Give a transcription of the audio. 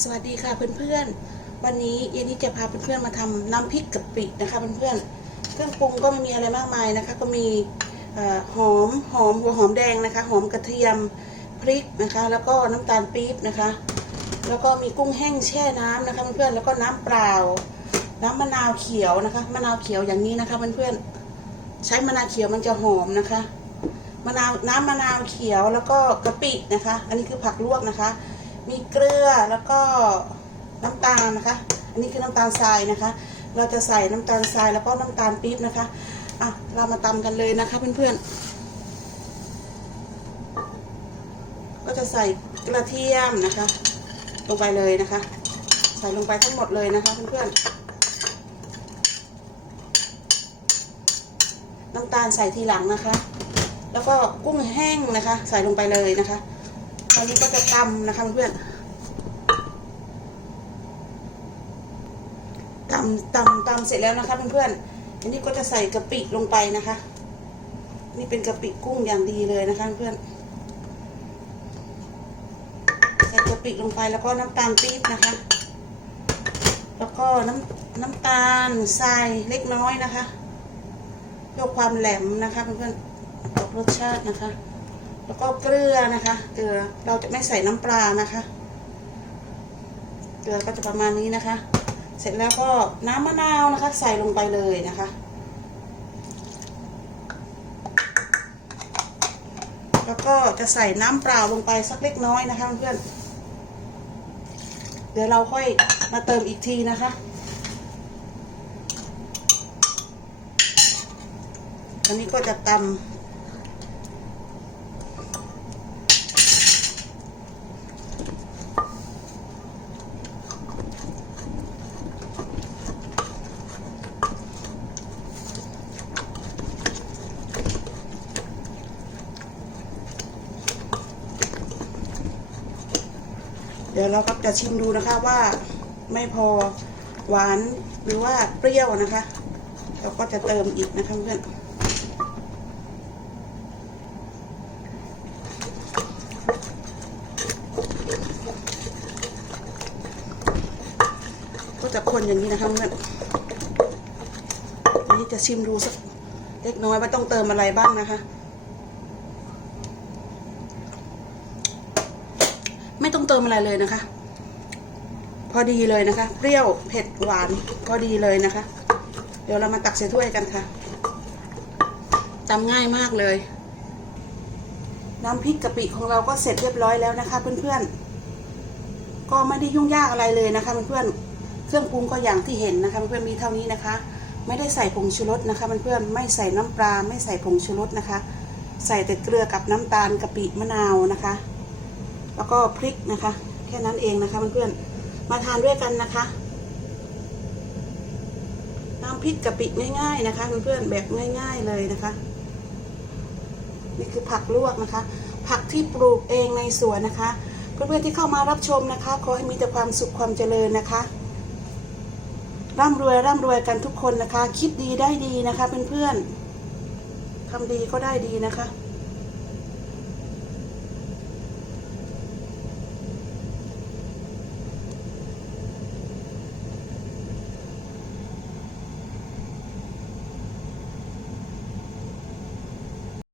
สวัสดีค่ะเพื่อนๆ วันนี้เยนนี่จะพาเพื่อนๆมาทำน้ำพริกกะปินะคะเพื่อนๆ เครื่องปรุงก็ไม่มีอะไรมากมายนะคะ ก็มีอหอมหอมหัวหอมแดงนะคะ หอมกระเทียมพริกนะคะ แล้วก็น้ำตาลปี๊บนะคะ แล้วก็มีกุ้งแห้งแช่น้ำนะคะเพื่อนๆ แล้วก็น้ำเปล่า น้ำมะนาวเขียวนะคะ มะนาวเขียวอย่างนี้นะคะเพื่อนๆ ใช้มะนาวเขียวมันจะหอมนะคะ มะนาวน้ำมะนาวเขียวแล้วก็กะปินะคะ อันนี้คือผักลวกนะคะ มีเกลือแล้วก็น้ำตาลนะคะ อันนี้คือน้ำตาลทรายนะคะ เราจะใส่น้ำตาลทรายแล้วก็น้ำตาลปี๊บนะคะอะเรามาตำกันเลยนะคะเพื่อนๆ ก็จะใส่กระเทียมนะคะ ลงไปเลยนะคะ ใส่ลงไปทั้งหมดเลยนะคะเพื่อนๆน้ำตาลใส่ทีหลังนะคะ แล้วก็กุ้งแห้งนะคะ ใส่ลงไปเลยนะคะ ตอนนี้ก็จะตำนะคะเพื่อนตำตำตำเสร็จแล้วนะคะเพื่อนๆอันนี้ก็จะใส่กะปิลงไปนะคะ นี่เป็นกะปิกุ้งอย่างดีเลยนะคะเพื่อนใส่กะปิลงไปแล้วก็น้ำตาลปี๊บนะคะ แล้วก็น้ำน้ำตาลทรายเล็กน้อยนะคะเพื่อความแหลมนะคะเพื่อนๆบอกรสชาตินะคะ แล้วก็เกลือนะคะ เกลือเราจะไม่ใส่น้ำปลานะคะ เกลือก็จะประมาณนี้นะคะ เสร็จแล้วก็น้ำมะนาวนะคะ ใส่ลงไปเลยนะคะแล้วก็จะใส่น้ำเปล่าลงไปสักเล็กน้อยนะคะเพื่อน เดี๋ยวเราค่อยมาเติมอีกทีนะคะ อันนี้ก็จะตำ เดี๋ยวเราก็จะชิมดูนะคะว่าไม่พอหวานหรือว่าเปรี้ยวนะคะ เราก็จะเติมอีกนะคะเพื่อนก็จะคนอย่างนี้นะคะเพื่อนนนี้จะชิมดูสักเล็กน้อยว่าต้องเติมอะไรบ้างนะคะ ไม่ ต้องเติมอะไรเลยนะคะ พอดีเลยนะคะ เปรี้ยวเผ็ดหวานพอดีเลยนะคะ เดี๋ยวเรามาตักใส่ถ้วยกันค่ะตำง่ายมากเลย น้ำพริกกะปิของเราก็เสร็จเรียบร้อยแล้วนะคะ เพื่อนๆ ก็ไม่ได้ยุ่งยากอะไรเลยนะคะเพื่อนๆ เครื่องปรุงก็อย่างที่เห็นนะคะเพื่อนๆ มีเท่านี้นะคะ ไม่ได้ใส่ผงชูรสนะคะเพื่อนๆ ไม่ใส่น้ำปลา ไม่ใส่ผงชูรสนะคะ ใส่แต่เกลือกับน้ำตาลกะปิมะนาวนะคะ แล้วก็พริกนะคะ แค่นั้นเองนะคะเพื่อนๆมาทานด้วยกันนะคะ น้ำพริกกะปิง่าย ๆนะคะเพื่อนๆแบบง่าย ๆเลยนะคะ นี่คือผักลวกนะคะ ผักที่ปลูกเองในสวนนะคะ เพื่อนๆที่เข้ามารับชมนะคะขอให้มีแต่ความสุขความเจริญนะคะร่ำรวยร่ำรวยกันทุกคนนะคะ คิดดีได้ดีนะคะเพื่อนๆทำดีก็ได้ดีนะคะ